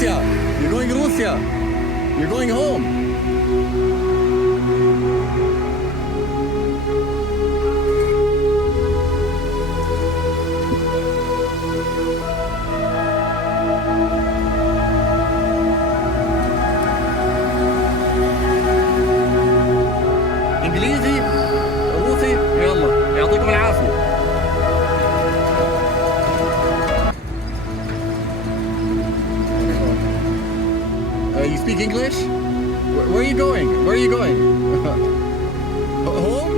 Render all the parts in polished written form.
Russia. You're going Russia. You're going home. انجليزي روسي يلا يعطيكم العافيه. You speak English? Where are you going? Where are you going? Home?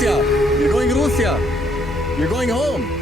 Russia. You're going Russia. You're going home.